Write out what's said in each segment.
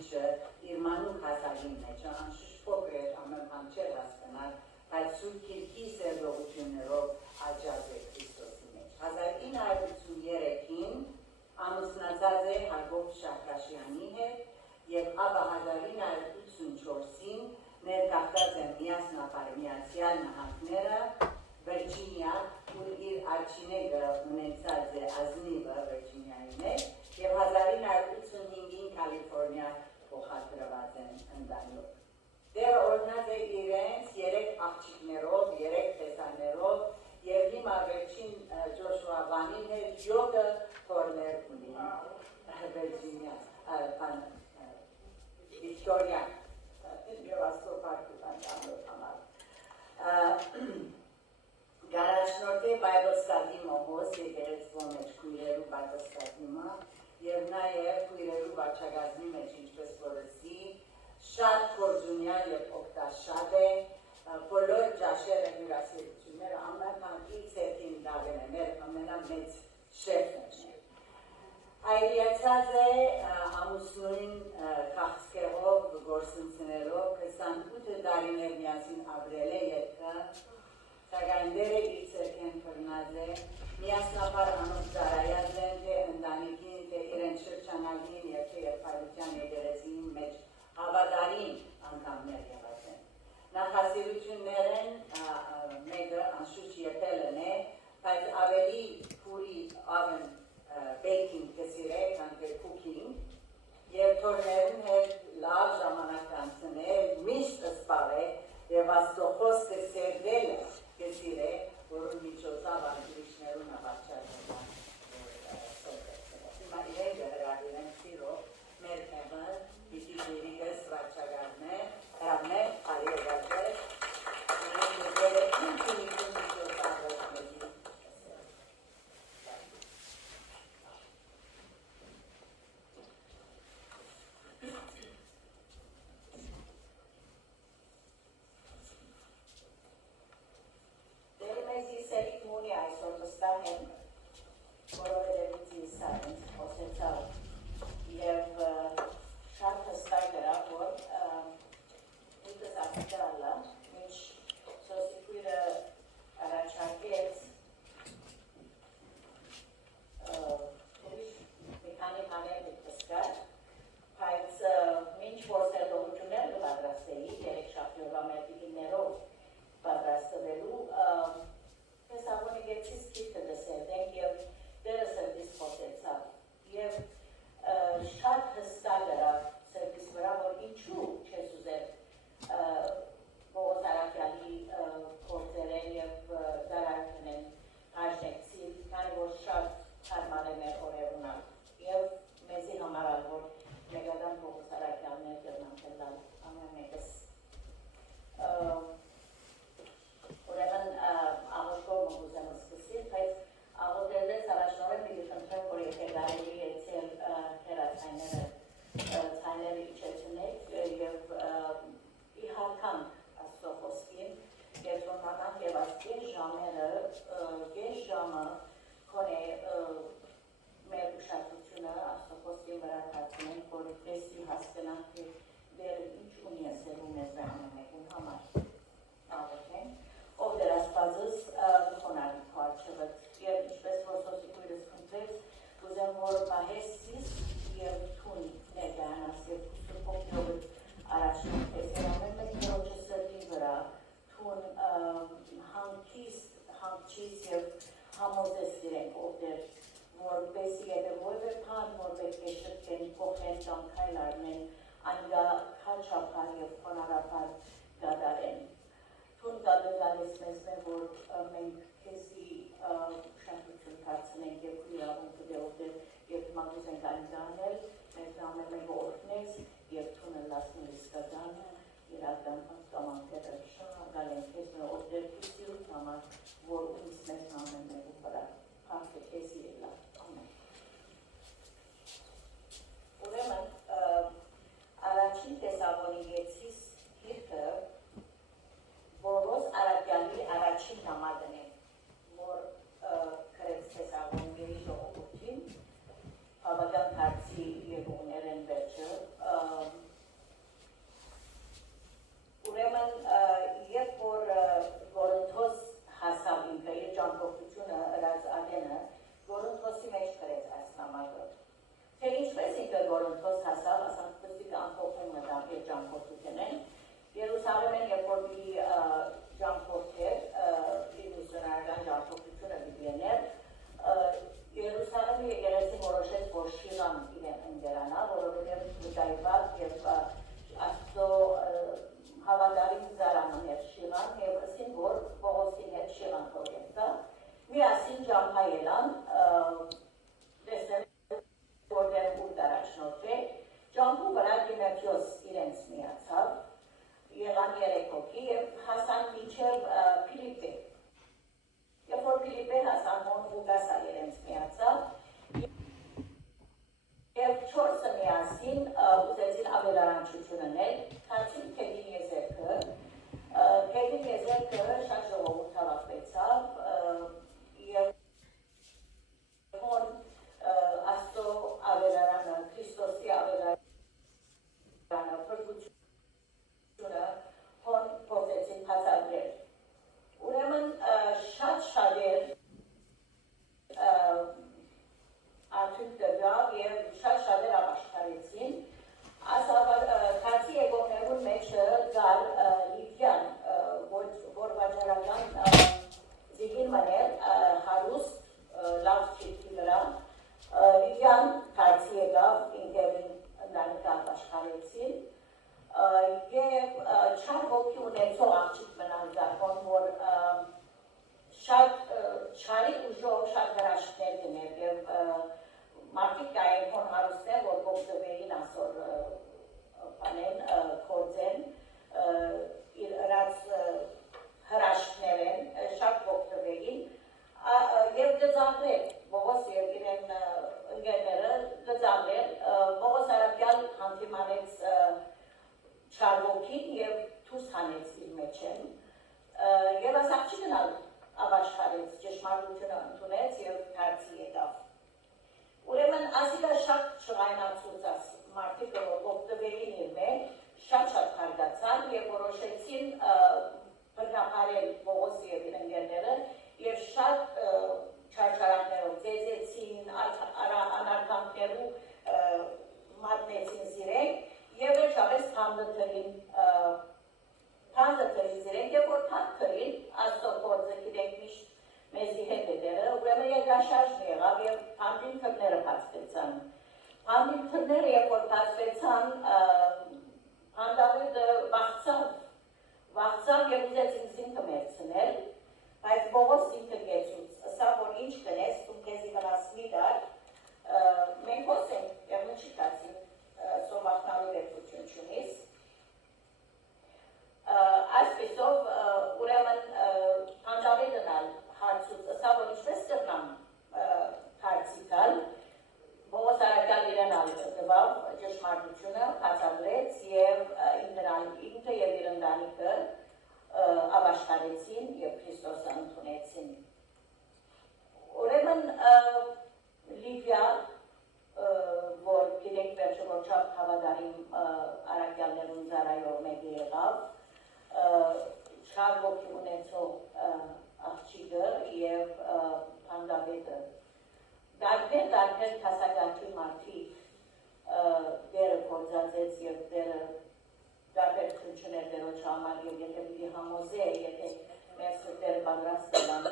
դիչը իր մանուկ հասակին մեջ, անշուշտ փոքր էր, ամեն բան չէր հասկանալ, բայց Սուրբ Գիրքի սերտողություններով աջած է Քրիստոսի մեջ։ 1983-ին ամուսնացած է Հակոբ Շահրաշյանի հետ և ապա 1984-ին ներկայացած է միասնապար Միացյալ Նահանգները, Վիրջինիա, ուր իր արջինեգը ունեցած է ազնիվը Վիրջինիայի մեջ և 1985-ին Կալիֆորնիա փոխադրված են ընտանիք։ Դեռ օրհնած է իրենց 3 աղջիկներով, 3 տեսաներով և հիմա վերջին Ջոշուա Վանին հետ 7 թոռներ ունի Վիրջինիա, Վիկտորիա, և աստոպարկության ճանոտ համար։ Գարաշնորհ է Բայբլստադի մոհոս եկեղեցվո մեջ քույրերու Բայբլստադիմը և նաև քույրերու վարչագազմի մեջ ինչպես որսի շատ կորձունյալ և օգտաշատ է, բոլոր ճաշերը հյուրասիրությունները ամենքան իր ծերքին դավեն է, մեր ամենամեծ շեֆն է։ Այրիացած է ամուսնույն քաղցկեղով, գործընծներով, 28 տարիներ միասին ապրել է ետքը, սակայն դերը իր ծերքեն կրնած է, միասնապար անոց ծարայած են, թե ընտանիքին, թե իրեն շրջանագին և թե եղբայրության եկեղեցին մեջ հավատարիմ անդամներ եղած են։ Նախասիրություններն մեկը անշուշտ եփելն է, բայց ավելի փուրի oven baking կսիրե, քան թե cooking, և թորներն հետ լավ ժամանակ անցնել, միշտ սպառել և աստոխոսքը սերվել կսիրե, որում միջոցով անգլիշներուն ապաչարնական Հիմա իրեգը հրավիրեն սիրով, մեր թեմը պիտի դիրիգս վարչագարն է, հրավներ, արի եգացեր, երեքին ծունիկուն միջոցով ռոտնեգի Դեր մեզի սերիկ մունի այսօր վստահ եմ, որովհետև ինձ սարենց խոսեցավ և շատ հստակ դրա, որ ինքս ասկալը, մինչ սոսիկույրը առաջարկեց մի քանի բաներ միտքս կար, բայց մինչ որ սերտողություններ կպատրաստեի, 3 շաբթի մեր տիկիններով պատրաստվելու, տեսավոնի գեցիս քիթը դսերդենք և դերը սրտիս խոսեցավ և շատ հստակ դրա սրտիս վրա, որ ինչու չես ուզեր Պողոս Արաքյալի գործերեն և դարակնեն հաշնեկցիլ, քանի որ շատ հարմար է մեր օրերունալ և մեզի համարալ, որ մեգադան Պողոս Արաքյալներ դրնամտելալ ամեն մեկս Ուրեմն աղոթքով մգուզեմ սկսել, բայց աղոթելես առաջնորեն պիտի խնդրեմ, որ եթե գարելի եցել թերացայները իջեցնեք և իհարկանք աստծո խոսքին, երթոննանանք և այս կես ժամերը, կես ժամը կոնե մեր ուշադրությունը աստծո խոսքին վրա կացնենք, որ տեսի հասկանանք, թե դերը ինչ ունի ասելու մեզ ամեն մեկուն համար աղոթենք, ով դեր աստվածս խոնարի քարչվդ և ինչպես որ սոսիկույրս կնտրեց, ուզեմ որ պահես սիս և թուն ներգայանաս և սուրպոքյովդ առաջնորդես և ամեն մեկ նրոջը սրտի վրա թուն հանգչիս և համոզես իրենք ով դեր որպեսի եթե որվե պան որ պետք է շտկեն կողեն կամ քայլ արնեն անգա քաչապար և խոնարապար գադարեն Թուն գալիս մեզ մեր, որ մենք քեզի ուշադրություն դարձնենք և իրավունքը դեովդեր և մագուզ ենք այն դանել, մեզ ամեն մեկը օրհնես և թունը լասնուրիս կդան, իրական կամանքերը շաղալ են քեզ մեր որդեր քիզիրուտ համար, որ ունիս մեզ ամեն մեկու վրա, փարքը քեզի էլա, ամեն։ Ուրեմն, առաջին տեսավոնի գեցիս հիրքը Պողոս Արաքյալի առաջին նամակն է, որ գրեց տեսավոնների ժողովրդին, բավական հարցի եղողներ են վերջը, Կորոնթոսի մեջ գրեց այս նամակը։ Թե ինչպես ինքը Կորոնթոս հասավ, ասենք պստիկ ամփոփում մտավ իր ճամփորդությունեն, Երուսաղեմեն երբ որ մի ճամփորդեր, իր միսիոնարական ճամփորդությունը դիպլեներ, Երուսաղեմի եկեղեցին որոշեց, որ Շիղան իրեն ընկերանա, որովհետև վկայված եւ Աստծո հավատարիմ ծառան էր Շիղան, եւ ասին, որ Պողոսին հետ Շիղան կողեկտա, միասին ճամփայելան, տեսնել, որտեղ ուր դարաշնորհվե, ճամփու վրա Տիմոթեոս իրենց միացավ, եղան 3 հոգի եւ հասան մինչեւ Փիլիպպե։ Երբ որ Փիլիպպե հասան, Ղուկասը իրենց միացավ եւ 4-ը միասին ուզեցին ավելարանչություն անել, քանչին Քեդին Եզեկը շատ ժողովուրդ հավաքվեցավ եւ Աստծո ավելարանը, Քրիստոսի ավելարանը, փրկությունը հոն փոխեցին բացատրել։ Ուրեմն շատ շատեր արդյունք տվավ եւ շատ շատեր ապաշխարեցին, քացի եկողներուն մեջը գար Լիվյան, որ վաճառական զիգին մներ հարուստ լավ չիքի վրա, Լիվյան քացի եկավ, ինքերին ընտանիքը ապաշխարեցին, եւ չար ոգի ունեցող աղջիկ մնան գարվոն, որ շատ չարի ուժով շատ հրաշքներ դներ եւ մարդիկ կային հոն հարուստներ, որ ոգտվեին ասոր պանեն կործեն իր հրած հրաշքներեն շատ ոգտվեին եւ դզաղրել Բողոս եւ իրեն ընկերները դզաղրել Բողոս Արաքյալ հանդիմանեց չար ոգին եւ թուս հանեց իր մեջեն եւ ասաք չի գնալ ապաշխարեց, ճշմարտությունը ընդունեց եւ դարձի եկավ։ Ուրեմն ասիլա շատ շղայնացուց մարդիկ ոգտվեին իր մեջ, շատ հարգացան եւ որոշեցին բռնապարել Պողոսի եւ իր ընկերները եւ շատ չարչարանքներով ծեծեցին, անարգանքներու մատնեցին զիրեն եւ վերջապես թանձը թրին զիրեն եւ որ թանձ թրին Աստծո գործը գիտենք միշտ մեզի հետ է դերը, ուրեմն երկաշարժն եղավ եւ թանձին թրները բացվեցան։ Թանձին թրները երբ որ բացվեցան, Հանդավիթը վախցավ եւ ուզեց ինքնին մերցնել, բայց Պողոս ինքը գեցուց, ասա որ ինչ կնես, դու քեզի վնասնի դար, մենք հոսենք եւ չի կացի սովախնալու վերջություն չունիս։ Այսպիսով ուրեմն Հանդավիթն ալ հարցուց, ասա որ ինչպես կրնամ հարցիկալ, Պողոս Արաքյալ իրեն ալ դվավ ճշմարտությունը բացատրեց եւ ինքը եւ իր ընտանիքը ապաշխարեցին եւ Քրիստոսը ընդունեցին։ Ուրեմն Լիվիա, որ գիտենք վերջը որ չափ հավատարիմ Արաքյալներուն ծառայող մեկը եղավ, շատ ոգի ունեցող աղջիկը եւ Հանդավիթը դարբեր հասակակի մարդիկ դերը կործածեց եւ դերը դարբեր քնչներ դերոջ համար եւ եթե պիտի համոզե, եթե մեր սրտերը պատրաստ են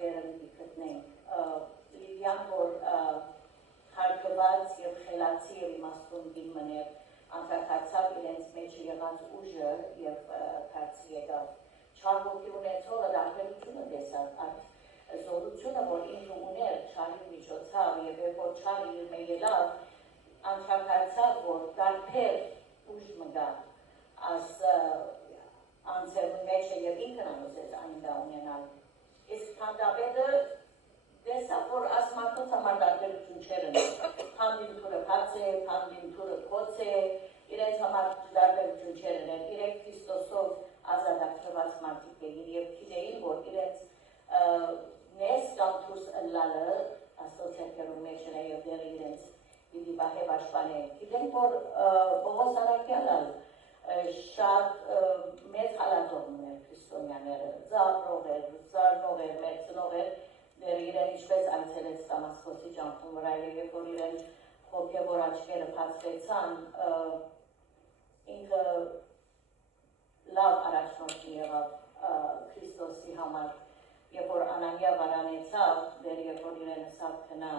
դերը պիտի գտնենք։ Լիվիան որ հարգված եւ խելացի եւ իմաստուն դին մներ անդրադարձավ իրենց մեջ եղած ուժը եւ դարձի եկավ։ Չար ոգի ունեցողը դարբերությունը տեսավ զորությունը, որ ինքը ուներ չարի միջոցով եւ որ չարը իր մեջ ելավ, անդրադարձավ, որ դարբեր ուժ մգա as անձերուն մեջ եւ ինքն անուզեց այնտա ունենալ։ Իսկ Հանդավիթը տեսավ, որ ասմարտոց համար դարբերություն չեր ունի։ Հանդին թուրը բաց է, հանդին թուրը կոց է, իրենց համար դարբերություն չեր ունի։ Իրենք Քրիստոսով ազատագրված մարդիկ էին եւ գիտեին, որ իրենց նես կամ դուրս ըլլալը աստծոյերուն մեջ է եւ դեր իրենց պիտի բահև աշխանե։ Գիտենք, որ Պողոս Արաքյալը շատ մեծ հալածող ուներ քրիստոնյաները, զարնող էր, մերձնող էր, դեր իրեն ինչպես այցելեց Դամասկոսի ճամփուն վրա եւ երբ որ իրեն հոգեվոր աչքերը բացվեցան, ինքը լավ առաջնորդի եղավ Քրիստոսի համար, երբ որ Անանիա վարանեցավ, դեր երբ որ իրեն ասավ գնա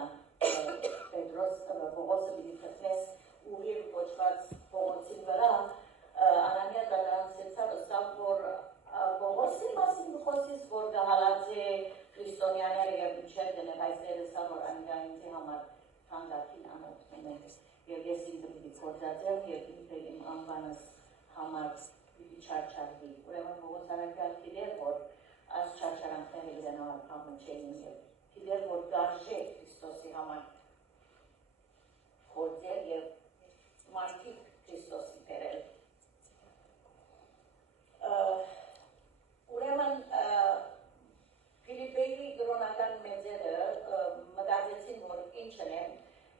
Պողոսը պիտի գտնես ուղիղ կոչված փողոցի վրա, Անանիա դրանցեցավ ասավ, որ Պողոսի մասին խոսից, որ գահալած է քրիստոնյաները եւ ինչեր դնել, այս դեր ասավ, որ Անանիա ինձի համար քանդակին անօգնում է եւ ես ինձ պիտի գործածեմ եւ ինքը իմ անվանս համար պիտի չարչարվի։ Ուրեմն Պողոս Արաքյալ գիտեր, որ այս չարչարանքները իրեն համար կամը չէին եւ գիտեր, որ գարժե Քրիստոսի համար գործել եւ մարդիկ Քրիստոսի բերել։ Ուրեմն Ֆիլիպպեի գրոնական մեծերը մտածեցին, որ ինչ անեն,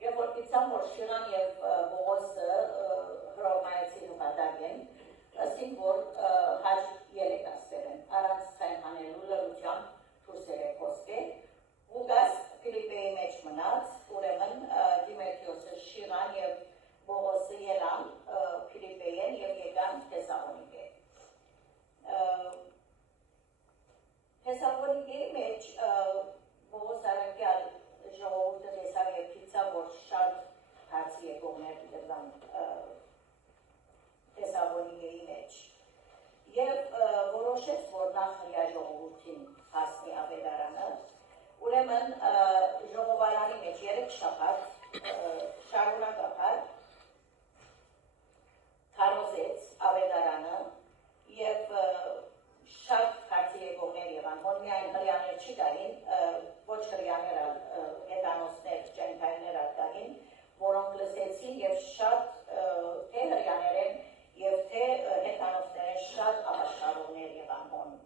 եւ որ գիտեմ, որ Շիրան եւ Պողոսը հրոմայեցի նպատակ են, ասին, որ հաշ երեք ասել են, առանց ցայն հանելու լրությամբ դուրսեր է խոսքե, ուգաս Ֆիլիպպեի մեջ մնաց, ուրեմն Դիմետրիոսը Շիրան եւ Պողոսը ելան Ֆիլիպպեին եւ եկան Թեսաղոնիկե։ Թեսաղոնիկեի մեջ Պողոս Արաքյալ ժողովուրդը տեսավ եւ գիտավ, որ շատ հարցի եկողներ դրան Թեսաղոնիկեի մեջ եւ որոշեց, որ նախ հրյա ժողովրդին հասնի ավետարանը, ուրեմն ժողովարանի մեջ 3 շաբաթ շարունակաբար քարոզեց ավետարանը եւ շատ հարցի եկողներ եղան, որ միայն հրյաներ չկային, ոչ հրյաներ հետանոսներ, ջենթայլներ կային, որոնք լսեցին եւ շատ թե հրյաներ են եւ թե հետանոսներ են շատ ապաշխարողներ եղան մոն։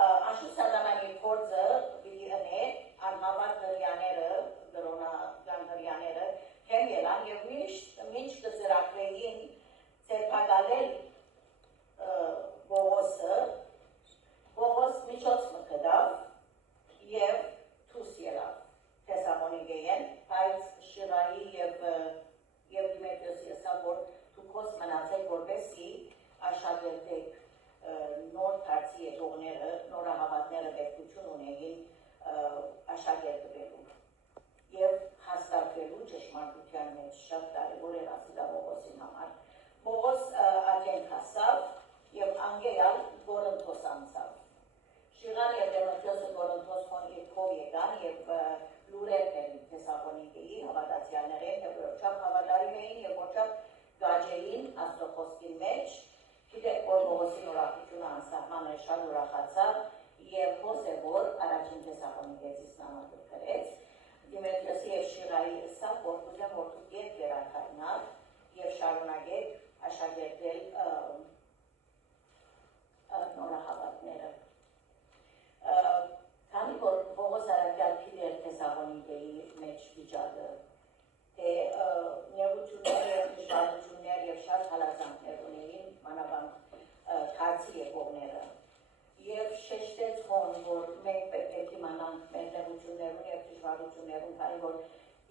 Անշուշտ սատանայի փորձը պիտի ընե անհավատ հրյաները, գրոնական հրյաները հեմ ելան եւ մինչ կզրակվեին ձերբակալել Պողոս միջոց մկդավ եւ դուրս ելավ Թեսաղոնիկեին, բայց Շիրայի եւ Դիմետրիոսի ասավ, որ դուքոս մնացեք, որպեսզի աշակերտեք նոր դարձի եկողները, նորահավատները պետքություն ունեին աշակերտվելու եւ հաստատվելու ճշմարտության մեջ շատ կարեւոր էր ասիլա Պողոսին համար։ Պողոս Աթեն հասավ եւ անգեյալ Կորինթոս անցավ։ Շիրան եւ Դիմետրիոսը Կորինթոս եկող եկան եւ լուրեր են Թեսաղոնիկեի հավատացյալներին եւ որչափ հավատարիմ էին եւ որչափ գաջեին Աստծո խոսքի մեջ, գիտեք, որ Պողոսի ուրախությունը անսահման էր, շատ ուրախացավ եւ հոս է, որ առաջին Թեսաղոնիկեցից նամակ գրեց Դիմետրիոսի եւ Շիրայի ասավ, որ ուզեմ, որ դուք ետ վերականգնաք եւ շարունակեք աշակերտել նորահավատները։ Քանի որ Պողոս Արաքյալ գիտեր Թեսաղոնիկեի մեջ վիճակը, թե նեղություններ եւ դժվարություններ եւ շատ հալածանքներ ունեին մանավանդ քարցի եկողները եւ շեշտեց որ մենք պետք է իմանանք մեր նեղություններուն եւ դժվարություններուն, քանի որ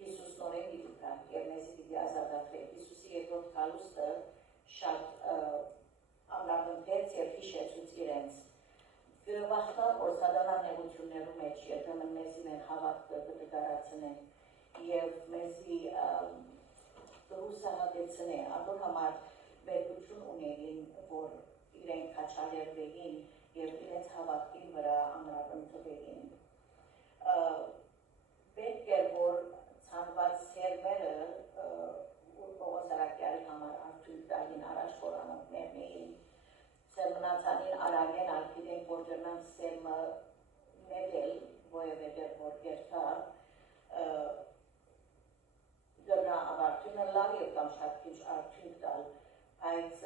Հիսուս նորեն դիտա եւ մեզի պիտի ազատագրի։ Հիսուսի երկրորդ գալուստը շատ ամրապնդեց եւ հիշեցուց իրենց։ Գրվախտար, որ սատանան նեղություններու մեջ երբեմն մեզի մեր հավատքը կդարացնե եւ մեզի դրուսահատեցնե, անդոր համար պետություն ունեին, որ իրենք քաչալերվեին եւ իրենց հավատքին վրա ամրապնդվեին։ Պետք է որ ցանված սերմերը Պողոս Արաքյալի համար արդյունք տալին առաջ խորանոքներն էին, սերմնացանին արագեն ալպիդեն որ դրնան սերմը մեդել, ոևեդեր որ գերթա, դրնա ավարտյունը լավ և կամ շատ քիչ արդյունք տալ, բայց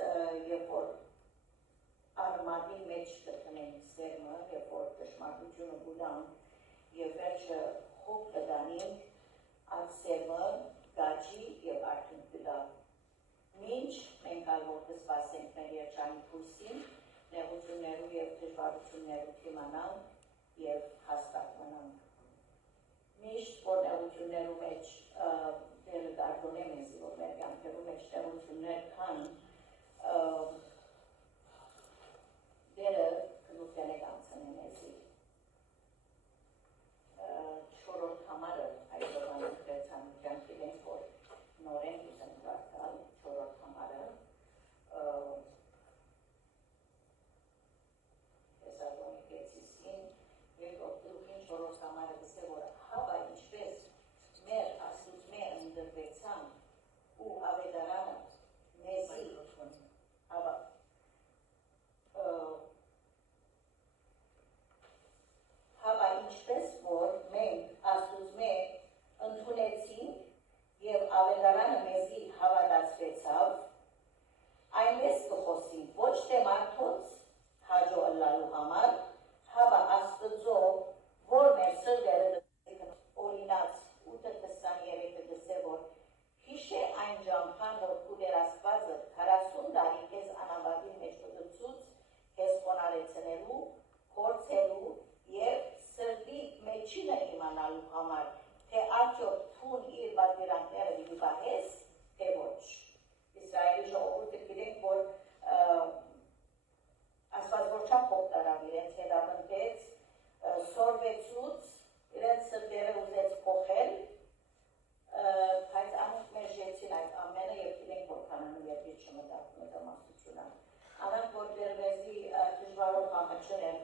երբ որ արմատի մեջ կտնեն սերմը, երբ որ դժմարտությունը գուլան և վերջը խոք կտանին, այդ սերմը գաջի և արդյունք կտա։ Մինչ մենք այլոր կսպասենք մեր երջանի կուրսին, նեղություններու և դժվարություններու թիմանանք և հաստատ մնանք։ միշտ որ նեղություններու մեջ դերը դարձոն է մեզի, որ մեր կյանքերու մեջ նեղություններ կան, դերը կնուտեն է գանցն է մեզի։ Չորորդ համարը այդովան ընկրեցան կյանքի դենք, որ նորեն ուսն կարգալ չորորդ համարը, Հեսագոնի կեցիսին, երկրորդ գլուխին չորորդ համարը գսե, որ հավա ինչպես մեր ասուց մեր ընդրվեցան ու ավետարանը մեզի հավա Հավա ինչպես որ մենք աստուծմե ընդունեցինք և ավետարանը մեզի հավատացվեցավ, այնպես կխոսենք ոչ թե մարդոց հաջո ըլլալու համար, հավա աստծո, որ մեր սրտերը օրինաց 8:23 գսե, որ հիշե այն ժամփան, որ քու դեր Աստվածը 40 տարի քեզ անաբավի մեջ կգցուց, քեզ խոնարհեցնելու, փորձելու և սրտի մեջինը իմանալու համար, թե արդյոք թուն իր պատվիրանքները դիպի պահես, թե ոչ։ Իսրայելի ժողովուրդը գիտենք, որ Աստված որ չափ փոխ տարավ իրենց հետապնդեց, սորվեցուց, իրենց սրտերը ուզեց փոխել, բայց անոնք մեր ժեցին այդ ամենը և գիտենք, որ կանանում երկիր չմտամասությունը։ Անոնք, որ դեր մեզի դժվարով համաչն էր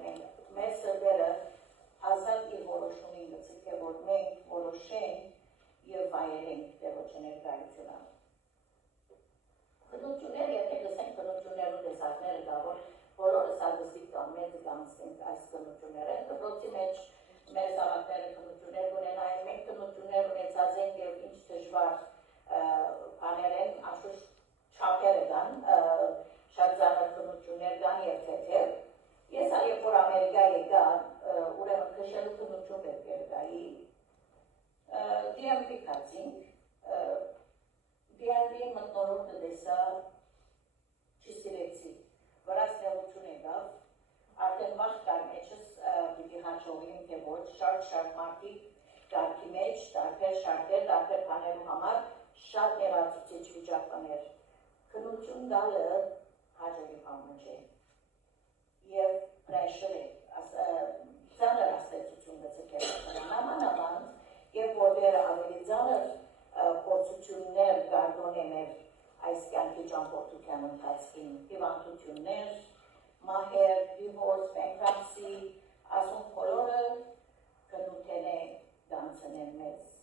մեր սրտերը ազատ իր որոշումին գցիկ է, որ մենք որոշենք և վայելենք Տերոջը ներկայությունը։ Քննություններ, եթե գսենք քննություններու տեսակները կա, որ բոլորս ագստիկ կամ մեծ գանցենք այս քննությունները, դպրոցի մեջ մեր զավակները քննություններ ունենային, մենք քննություններ ունեցած ենք և ինչ դժվար բաներ են, անշուշտ չափերը կան, շատ ծանր քննություններ կան և թեթև։ Ես երբ որ Ամերիկա եկա, ուրեմն քշելու քննություն պետք էր գայի, DMV կացինք, DMV մտնորորդը տեսա չսիրեցի, վրաց նեղություն եկավ, արդեն վաղ կար մեջս պիտի հաջողին, թե ոչ, շարք մարդիկ կարգի մեջ, տարբեր շարքեր, տարբեր բաներու համար շատ ներածուցիչ վիճակներ, քննություն գալը հաջողի բանը չէ։ Եվ պրեշր է, ծանր աստեցություն գծկել նամանավանդ, և որդերը ավելի ծանր փորձություններ գարդոն է մեր այս կյանքի ճամփորդության ընթացքին, հիվանդություններ, մահեր, divorce, bankruptcy, ասում բոլորը կնութեն է գանցնեն մեզ։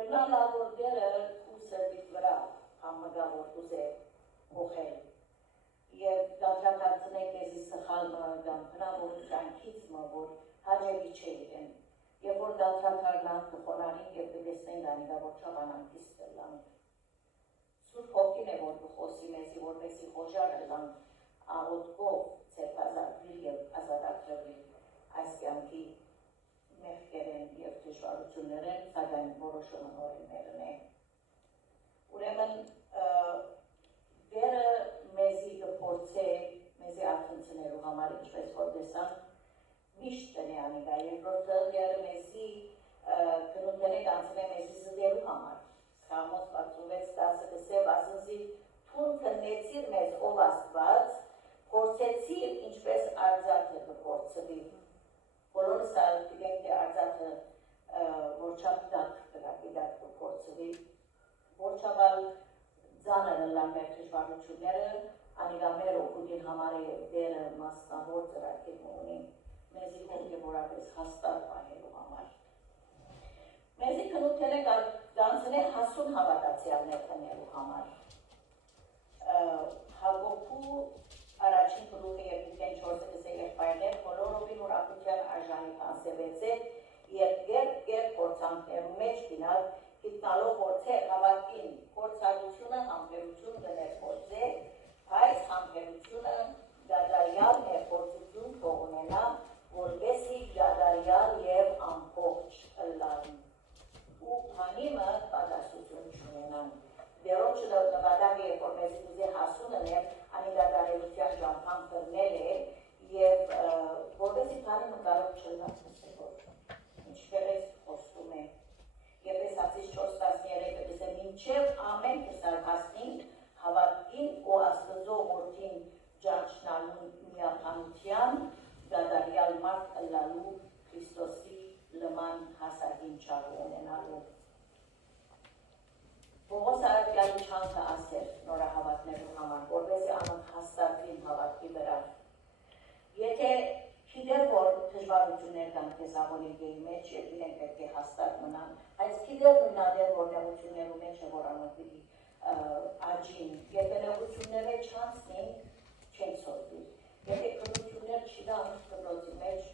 Եվ նա որդերը ու սրդիք վրա համմգա որ ուզ է հոխել և դադրակացնեք եզի սխալմը կամ հնավոր կյանքից մը, որ հաջելի չէ իրեն, և որ դադրակարնան կխոնարին և կտեսնեն դանիգա, որ չաբանանքիս տլանք։ Սուրբ հոգին է, որ կխոսի մեզի, որպեսի խոժարը լան աղոտքով ծերպազատվիլ և ազատակրվիլ այս կյանքի մեղքերեն և դժվարություններեն, սակայն որոշումը նորիններն է։ Ուրեմն դերը մեզի կփորձե մեզի արտընծներու համար ինչպես որ տեսան միշտ տնի անիգա, երկրորդը դերը մեզի կնուտեն է կանցնե մեզի զդելու համար։ Սխամոս 66-10 կսե վասնզի թուն կնեցիր մեզ ով Աստված, փորձեցիր ինչպես արձատը կփորձվի։ Բոլորս գիտենք թե արձատը որ չափ դակ կրակի դակ կփորձվի, որ չափալ ձանր լան մեր դժվարությունները, անիգա մեր օգուտին համար է դերը մասնավոր ծրագիր ունի, մեզի հոգևորապես հաստատ պահելու համար։ Մեզի քննութեն է գանցն է հասուն հավատացյալներ տնելու համար։ Հակոբու առաջին գլուխը և 4-ը եղբայրներ բոլորովին ուրախության արժանի փաստվեցել և երբ փորձանքներու մեջ գնալ գտնալով որ թե հավատին փորձառությունը համբերություն կներփորձե, բայց համբերությունը դադարյալ ներփորձություն թող ունենա, որպեսզի դադարյալ և ամբողջ ըլլան ու հանիմը պատասխանություն չունենան։ Դերոջը նվադագ է, որ մեզ ուզի հասունն է, անիդադարելության ժամփան կրնել է և որպեսզի հանիմը կարող չլնացնի, որ ինչպես ունենալու։ Պողոս Արաքյալի չանքը ասեր նորահավատներու համար, որպեսզի անոնք հաստատվին հավատքի վրա։ Եթե գիտեր, որ դժվարություններ կան քեզ աղոնիկեի մեջ եւ իրենք պետք է հաստատ մնան, բայց գիտեր նույնադեր, որ նեղություններու մեջ է, որ անոնք պիտի աճին, եթե նեղությունները չանցնին, չեն սովորի։ Եթե քննություններ չդան դպրոցի մեջ,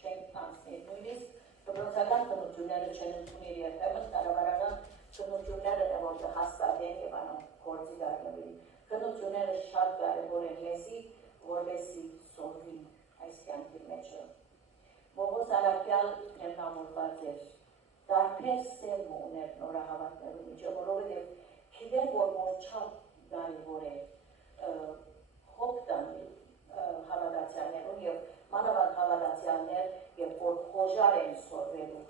չեն անցնի, նույնիսկ դպրոցական քննությունները չեն ընդունել երբեմն կառավարական քննությունները դա որ հաստատեն եւ անոնք գործի դառնվին։ Քննությունները շատ կարեւոր են մեզի, որովհետեւ սովորին այս կյանքի մեջ։ Պողոս Արաքյալ ներկայացված էր տարբեր սերմ ուներ նորահավատներու միջև, որովհետեւ գիտեր որ չափ կարևոր է հոգ տանել հավատացյալներուն եւ մանավանդ հավատացյալներ եւ որ խոժար են սորվելու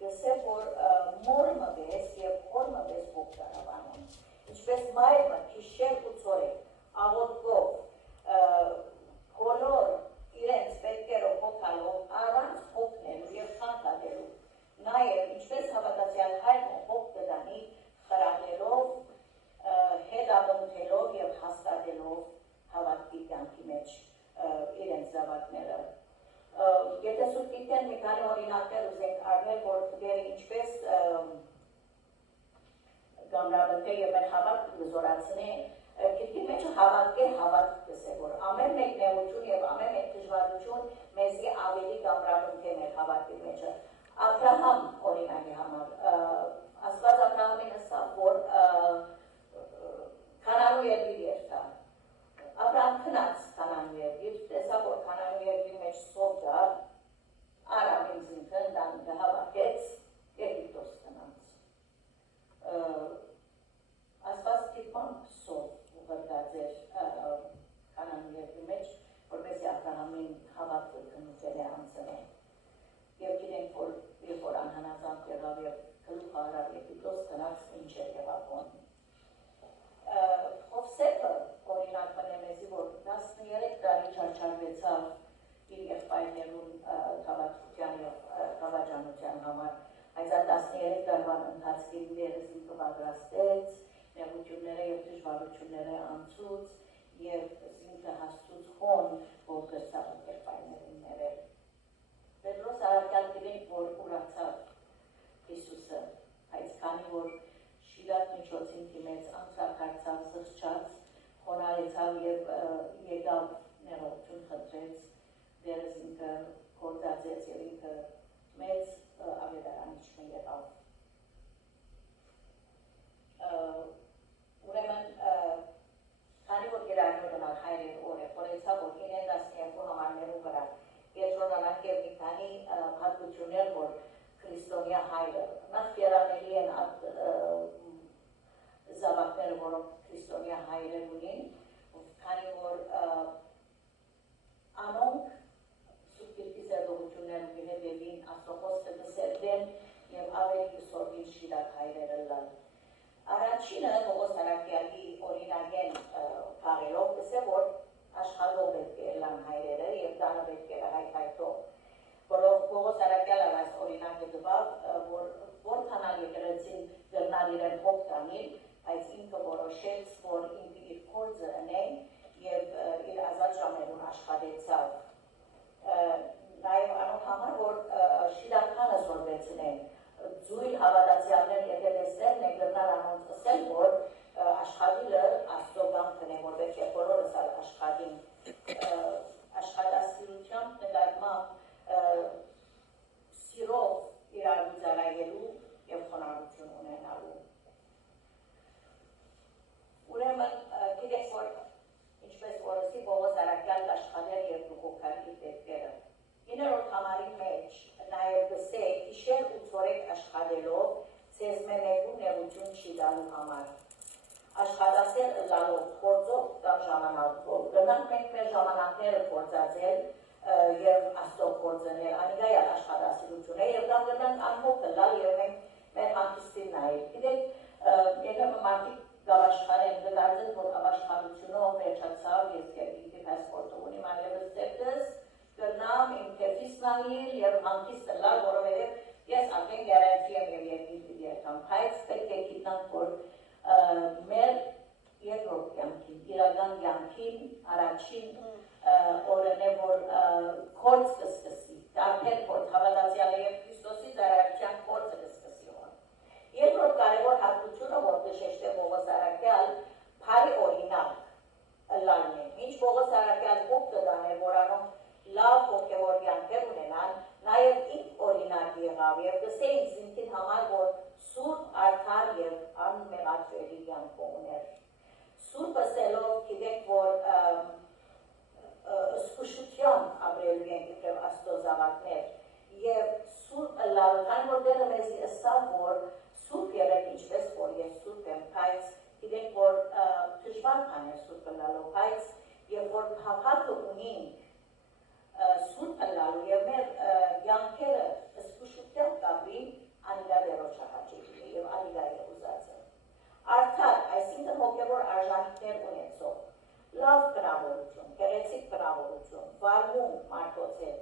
գսե որ մորմը վես եւ խորմը վես հոգ տարավանում ինչպես մայրը քիշեր ու ծորեք աղոտկով բոլոր իրենց պետքերով հոգալով առանց հոգնելու եւ խանդալելու նաեւ ինչպես հավատացյալ հայրը հոգ կդանի խրախելով հետապնդելով եւ հաստատելով հավատքի կյանքի մեջ իրենց զավակները եթե սուտիտեն մի քանի օրինակներ ուզենք առնել որ դեր ինչպես գամրաբնթե եւ մեր հավատքը զորացնի գիտի մեջ հավատքը հավատ կսե որ ամեն մեկ նեղություն եւ ամեն մեկ դժվարություն մեզի ավելի գամրաբնթե մեր հավատքի մեջ Աբրահամ օրինակի համար Աստված Աբրահամին ասավ որ Քանանու երկիր երթա Աբրահամ քնած Քանանու երկիր տեսավ որ Քանանու երկրի մեջ սով կա Արամին զինքն դան հավաքեց Եգիպտոս գնաց Աստված դիպան սով ուղղած էր Քանանու երկրի մեջ որպեսզի Աբրահամին հավատքը քննության է անցնել եւ գիտենք որ երբ որ անհանազանք եղավ եւ գլուխը արավ Եգիպտոս գնաց ինչ էր եղավ Հովսեփը օրինակ բնեմեզի որ 13 տարի չարչարվեցավ իր եղբայրներուն հավատության եւ հավաջանության համար այս 13 տարվան ընթացքում դերսին կպատրաստեց նեղությունները եւ դժվարությունները անցուց եւ զինքը հասցուց խոն որ կստավ եղբայրներուն ներել Պետրոս Արաքյալ գիտենք որ ուրացավ Հիսուսը այս քանի որ Շիլատ միջոցին դիմեց անցակարծավ զղջաց խոնարհեցավ եւ եկավ ներողություն խնդրեց դերս ինքը գործածեց եւ ինքը մեծ ավետարանիչ եղավ ուրեմն քանի որ գերագնալ հայրեր օրը խորեցավ որ 92 համարներու վրա Երջոնանակ եւ մի քանի հատկություններ որ քրիստոնյա հայրը նախ երանելի են զավակները որոնք քրիստոնյա հայրեր ունին քանի որ անոնք սուպերտի զերողություններ ունեն աստողոստը դսերդեն եւ ավելի կսորվին շիրակ հայրերը լալ Առաջինը Պողոս Արաքյալի օրինագեն քարերով դսե որ աշխատող պետք է լան հայրերը եւ դանը պետք է հայթայթող որով Պողոս Արաքյալը այս օրինակը տվավ որ որքանալ եկեղեցին դեռնալ իրեն հոգ տանիլ բայց ինքը որոշեց որ ինքը իր կորձը ընեն եւ իր ազատ ժամերուն աշխատեցավ նաեւ անոնք համար որ շիրականը զորվեցնեն զույլ հավատացյալներ եթե տեսնեն ներգրնալ անոնց ասել որ աշխատիլը աստոգան կնե որ պետք է բոլորս աշխատին աշխատասիրությամբ նկատմամբ սիրով իրար գուզարայելու եւ խոնարհություն ունենալու ուրեմն գիտեք որ ինչպես որսի Պողոս Արաքյալը աշխատել եւ դուխովքանի պետքերը 9-րդ համարի մեջ նաեւ գսե իշեր ու ծորեք աշխատելով ցեզ մենեգու նեղություն չի դալու համար աշխատասեր լալով փորձով կամ ժամանակով գնանք մենք մեր ժամանակները փորձածել եւ աստող փորձել անիգայ աշխատասիրությունը եւ դա գնանք անհոգ լալ եւ մենք մեր հանդիստին նայել գիտեք եկավ մարդիկ գավաշխարեն գտածել որ ավաշխարությունով վերջացավ ես ինքը պասպորտը ունի մանևս դեպս գնամ իմ թեփիս նայել եւ հանդիստը լալ որովհետեւ ես արդեն գարանտի եմ եւ լավ բնավորություն, գեղեցիկ բնավորություն, վարմուն մարդոց հետ,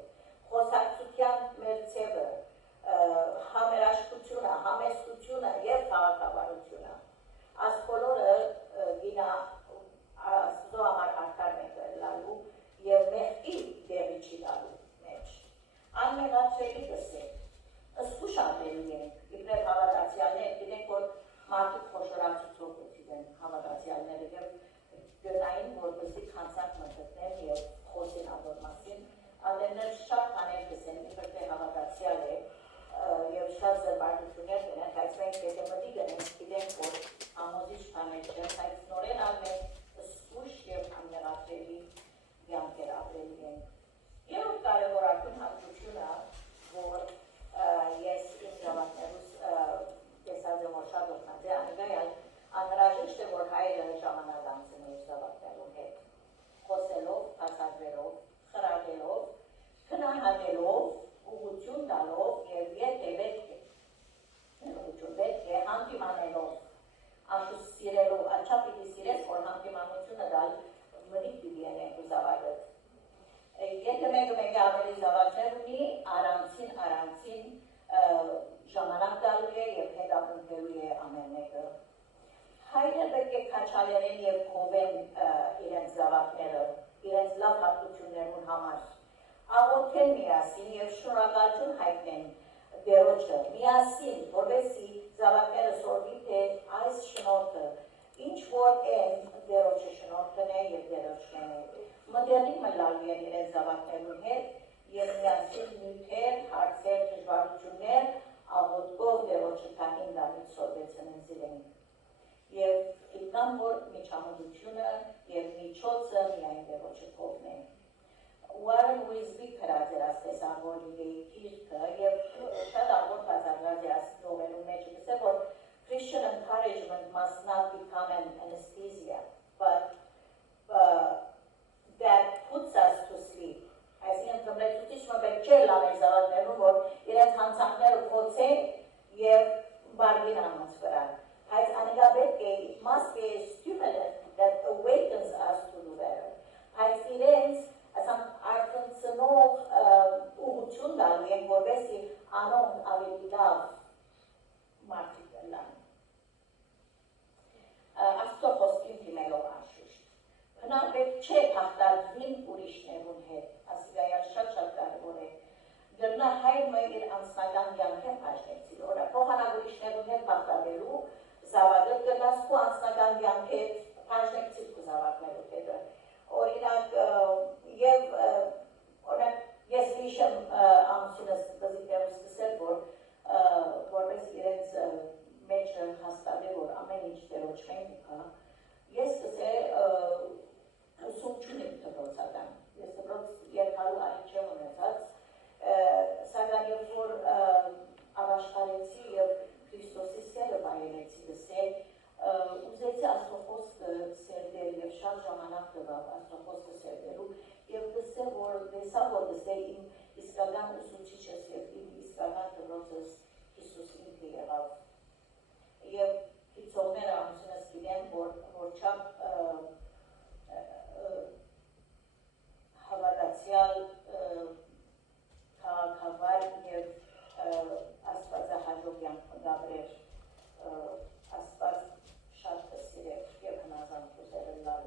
խոսակցության մեր ձևը, համերաշխությունը, համեստությունը և քաղաքավարությունը։ Այս բոլորը գինա Աստծո համար արդար մեկը լալու և մեղքի դեղի չի լալու մեջ։ Անմեղացրելի կսեք, զգուշացրելու ենք, իբրև հավատացյալներ, գիտենք, որ մարդիկ խոշորացուցող գտիվեն հավատացյալները և գնային, որպեսզի քանցանք մտտնեն և խոսեն ավոր մասին, ալերներ շատ բաներ կսեն, իբր թե հավատացյալ է և շատ զրպարտություններ գնեն, բայց մենք եթե մտի գնենք, գիտենք, որ ամոզիչ բաներ չեն, բայց նորեն ալ մենք զգուշ և անմեղացրելի կյանքեր ապրելու ենք։ Երրորդ կարևորագույն հատկությունը, որ ես իմ զավակներուս տեսած եմ, որ շատ օգնած է, անգայալ անհրաժեշտ է, որ հայրը ժամանակ անցնի իր զավակներուն հետ, խոսելով, բացատրելով, խրատելով, քննադատելով, ուղղություն տալով և եթե պետք է հանդիմանելով, աշուտ սիրելով, աչա պիտի սիրես, որ հանդիմանությունը դալ մտիկ պիտի ենենք ու զավակըտ։ Եթե մեկը ավելի զավակներ ունի, առանցին ժամանակ տալու է և հետապնդելու է ամեն մեկը։ Հայրը պետք է քաչալերեն և կովեն իրենց զավակները, իրենց լավ հատկություններուն համար, աղոթեն միասին և շնորհակալություն հայտնեն դերոջը միասին, որպեսզի զավակները սորվի թե այս շնորհքը ինչ որ են դերոջը շնորհքն է և դերոջքն է։ Մտերիմ մլալու են իրենց զավակներուն հետ և միասին նյութեր, հարցեր, դժվարություններ աղոթքով դերոջը տահին դավիթ սորվեցնեն զիրեն։ Եվ գիտնան, որ միջամտությունը և միջոցը միայն դերոջը կողն է։ Warren Wisby գրած էր ասես աղորիի գիրքը և շատ աղոր բացատրած է նովելու մեջ գսե, որ Christian encouragement must not become an anesthesia, but that puts us to sleep. Այսինքն կմրեցուցիչը պետք չէ լանել զավակներուն, որ իրենց հանցանքները փոցեն և բարգին անոնց վրա։ Բայց անիկա պետք է, it must be a stimulant that awakens us to do better. Բայց իրենց արդնցնող ուղղություն դալու են, որպեսզի անոնք ավելի լավ մարդիկ լան։ Աստծո խոսքին դիմելով անշուշտ։ Հնարբեք չէ հաղթարվին ուրիշներուն հետ, ասիգայալ շատ կարևոր է։ Գրնա հայրը իր անձնական կյանքեն պաշտեցիր, օրինակ փոխանակ ուրիշներուն հետ հաղթարվելու զավակը կգաս քո անձնական կյանքի հետ պաշտեցիր քո զավակներու հետ։ Օրինակ եւ օրինակ ես վիշեմ ամուսինս դզիկներուս սկսել, որ որպես իրենց մեջը հաստատել, որ ամեն ինչ դերոջմեն կա, ես սկսե ուսում չունեմ դպրոցական, ես դպրոց երկալու արիք չեմ ունեցած, սակայն երբ որ ապաշխարեցի և Քրիստոսի սերը վայելեցի գսել, ուզեցի Աստծո խոսքը սերդել և շատ ժամանակ տվավ Աստծո խոսքը սերդելու և գսե, որ դեսա, որ գսե իմ իսկական ուսուցիչս և իմ իսկական դպրոցս Հիսուս ինքը եղավ։ Եվ գիծողները ամուսինս գիտեն, որ չափ հավատացյալ քաղաքավար և աստվածահաճո կյանք մգաբրեր Աստված շատ կսիրեր և հնազանդ ուզեր լալ։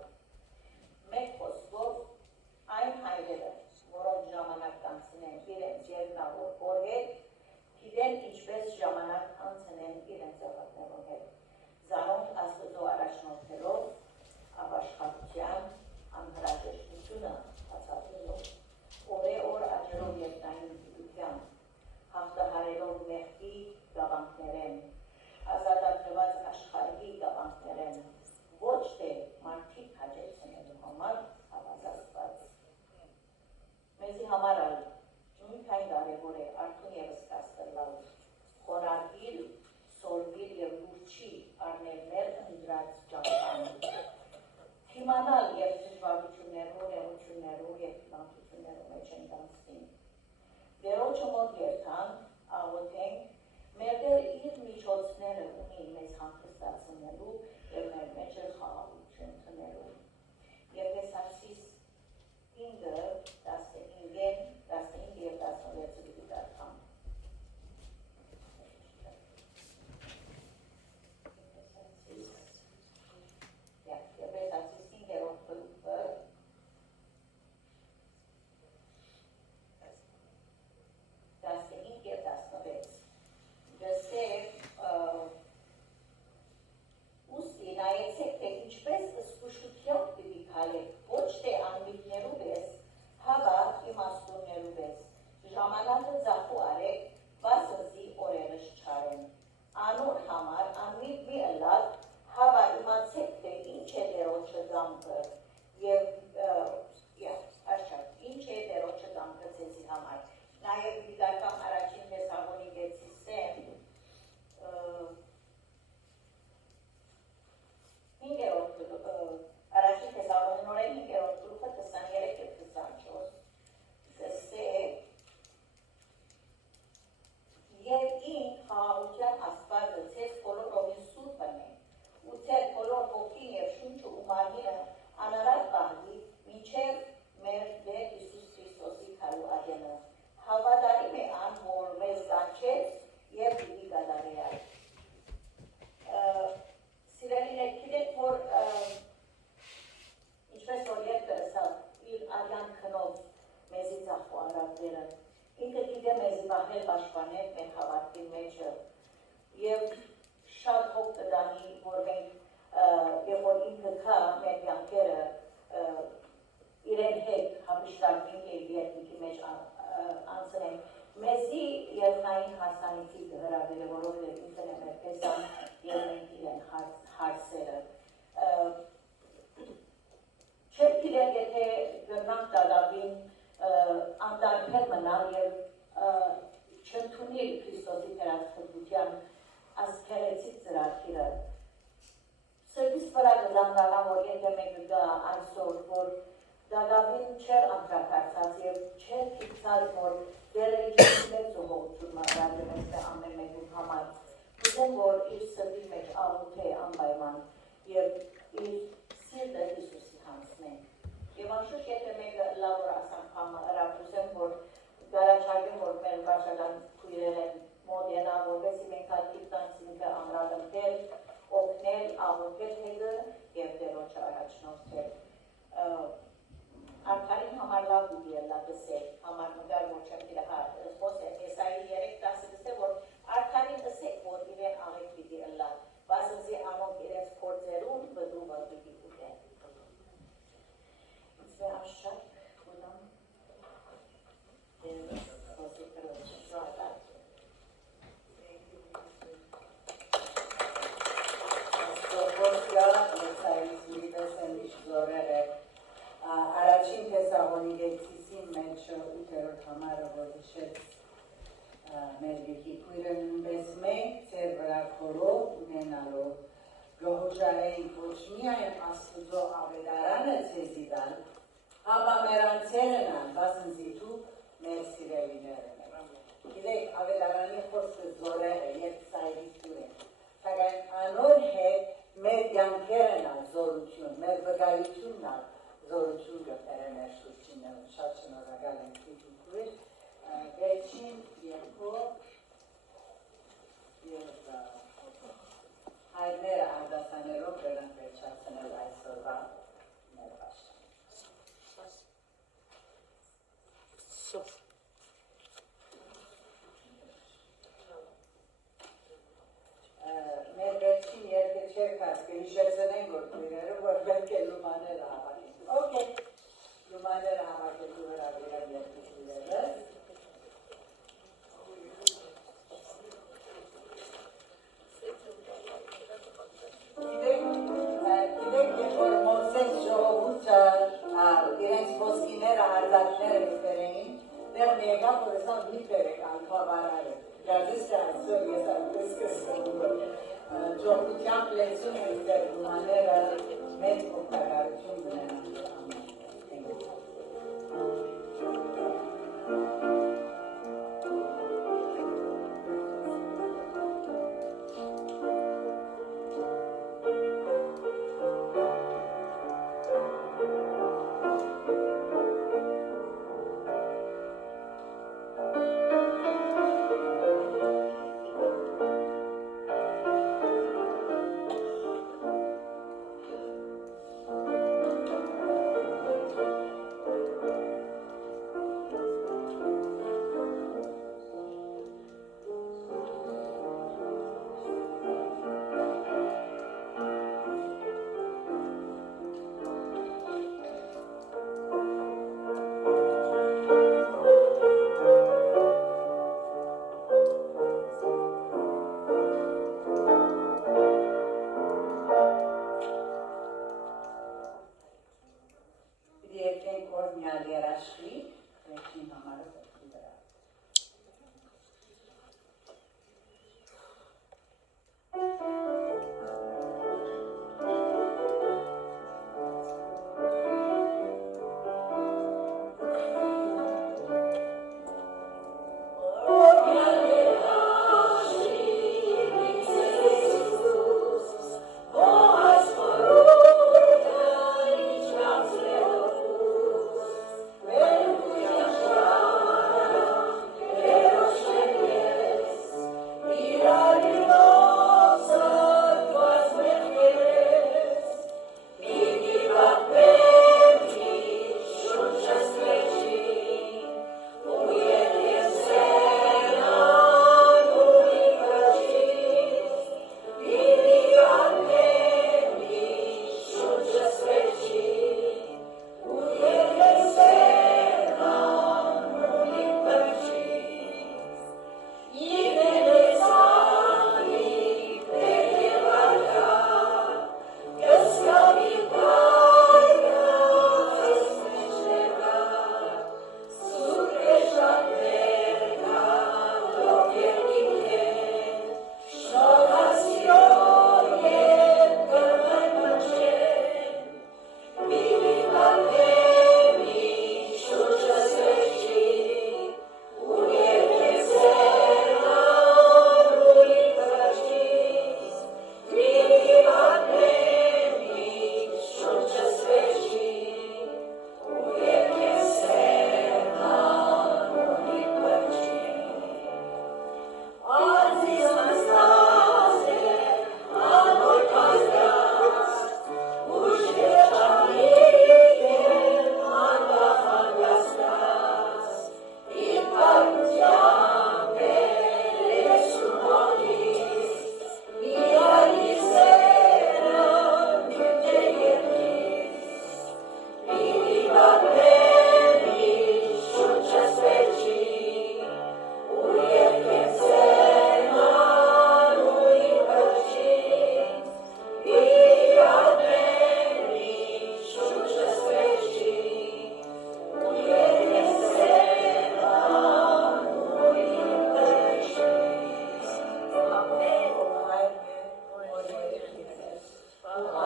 Մեկ խոսքով այն հայրերը, որոնք ժամանակ անցնեն իրենց երկնավոր հոր հետ, գիտեն ինչպես ժամանակ անցնեն իրենց զավակներուն հետ։ Զանոնք Աստծո առաջնորդելով ապաշխարության անհրաժեշտությունը բացատրելով, օր աճելով երկնային գիտության, հաղթահարելով մեղքի գաղանքներեն, ազատագրված աշխարհի գաղանքներեն, ոչ թե մարդիկ հաջեցնելու համար հավատացված։ Մեզի համար ալ նույնքան կարևոր է արդյուն ևս կաստրլալ, խոնարհիլ, սորվիլ և լուրջի առնել մեր ընդրած ճամփան։ Թիմանալ և դժվարություններու, նեղություններու և հիվանդություններու մեջ ենք անցնին։ Դերոջը մոտ երթան, աղոթենք, մեր Տեր իր միջոցները ունի մեզ հանգստացնելու և մեր մեջ խաղաղություն տնելու։ Եփեսացիս զանգանա, որ եթե մեկը գա այսօր, որ դագավին չեր անդրակացած և չեր կիցար, որ դերերիջի մեծ ու հողություն մարգարդեմ ես է ամեն մեկում համար, ուզեմ, որ իր սրդի մեջ աղութ է անպայման և իր սիրտը Հիսուսի հանցնենք։ Եվ անշուշտ եթե մեկը լավ որ ասանք համը հրապ ուզեմ, որ գարաչագեմ, որ մեր վաճական քույրեր են մոտ ենա, որպեսի մենք հատիվ տանցինքը ամրադմտել, օգնել, աղոթել հետը և դերոջը առաջնորդել։ Արդարին համար լավ ուդի է լավ դսել, համար մգար որ չեմ իրահար, խոսել, Եսայի 3:10 դսել, որ արդարին դսեք, որ իրեն աղեք պիտի լավ, բասնզի անոնք իրենց փորձերուն բդու վատուկի ուտեն։ Ինձ վե աշակ, ունամ, Առաջին Թեսաղոնիկեցիսին մեջ 8-րդ համարը, որ հիշեց մեր երկի քույրը նույնպես մենք ձեր վրա քորով ունենալով գոհուժարեինք ոչ միայն Աստուծո ավետարանը ձեզի տալ, հապա մեր անձերն ան, բասնզի դուք մեր սիրելիներն եք։ Գիտեք, ավետարանի խոսքը զորեղ է, երբ սայրից դուր են, սակայն անոր հետ մեր յանքերն ան զորություն, մեր վկայությունն ան զորություն գտերը մեր շուրջինը, շատ շնորհակալ ենք դուք քույր, վերջին երկով եւ հայրները արտասաներով դրանք վերջացնել այսօրվա մեր մեր վերջին երկը չեր կասկը հիշեցնենք որ քույրերը, որ պետք է լումաները հավաքենք։ Okay, լումաները հավաքելու հրավիրան երկու քույրերը։ Գիտեք, երբ որ Մովսես ժողովուրդը իրենց ոսկիները, արձակները գտերեին, դեռ մի եկավ, որ եսան վիպեր եք ալքավարարը։ Գազիս թե այսօր ես այնպես կսկում ժողովությամբ լեցում են դեր լումաները մեծ օգտակարություն ունենան ամեն։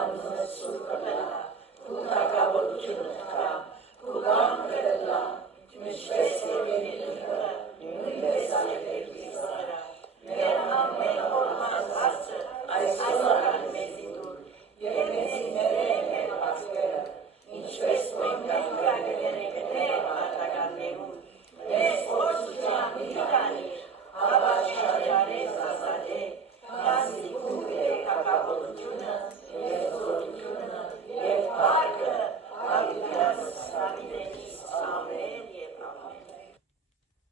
անունը սուրբ կմնա, քո թագավորությունը